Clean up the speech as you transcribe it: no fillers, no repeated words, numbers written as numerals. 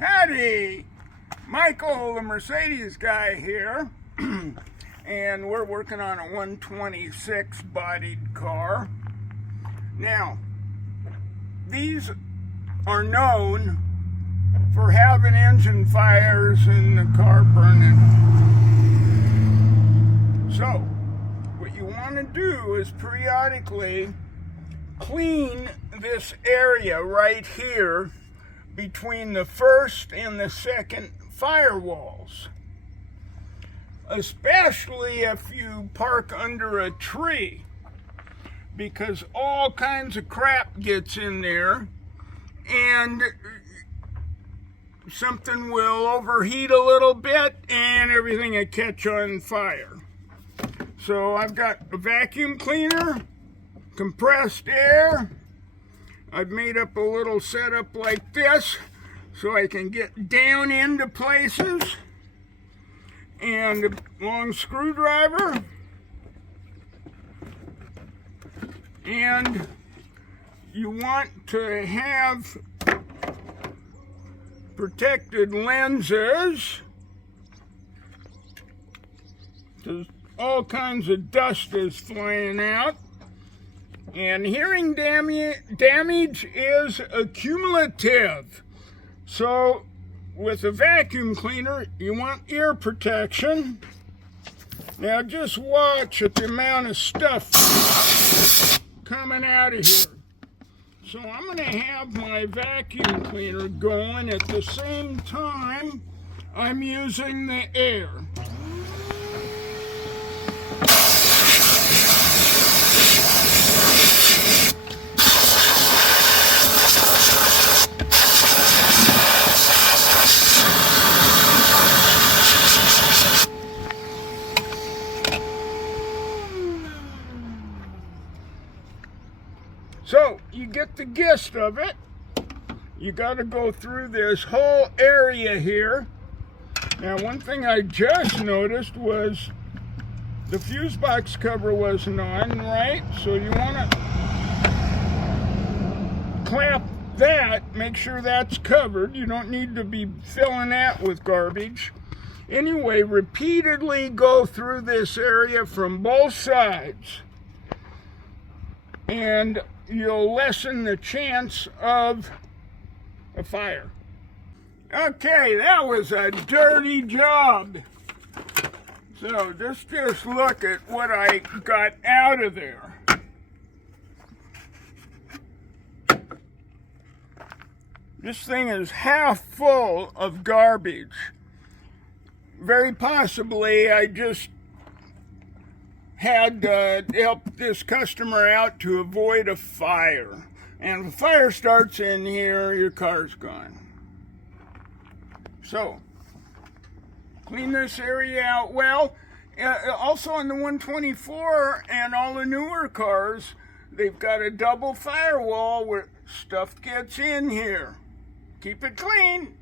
Howdy! Michael, the Mercedes guy here, and we're working on a 126 bodied car. Now, these are known for having engine fires and the car burning. So, what you want to do is periodically clean this area right here between the first and the second firewalls, especially if you park under a tree, because all kinds of crap gets in there and something will overheat a little bit and everything will catch on fire. So I've got a vacuum cleaner, compressed air. I've made up a little setup like this so I can get down into places, and a long screwdriver, and you want to have protected lenses because all kinds of dust is flying out. And hearing damage is accumulative. So with a vacuum cleaner, you want ear protection. Now just watch at the amount of stuff coming out of here. So I'm going to have my vacuum cleaner going at the same time I'm using the air. So, you get the gist of it. You got to go through this whole area here. Now, one thing I just noticed was the fuse box cover wasn't on, right? So you want to clamp that, make sure that's covered. You don't need to be filling that with garbage. Anyway, repeatedly go through this area from both sides, and you'll lessen the chance of a fire. Okay, that was a dirty job. So just look at what I got out of there. This thing is half full of garbage. Very possibly I just had helped this customer out to avoid a fire. And if a fire starts in here, your car's gone. So, clean this area out well. Also on the 124 and all the newer cars, they've got a double firewall where stuff gets in here. Keep it clean.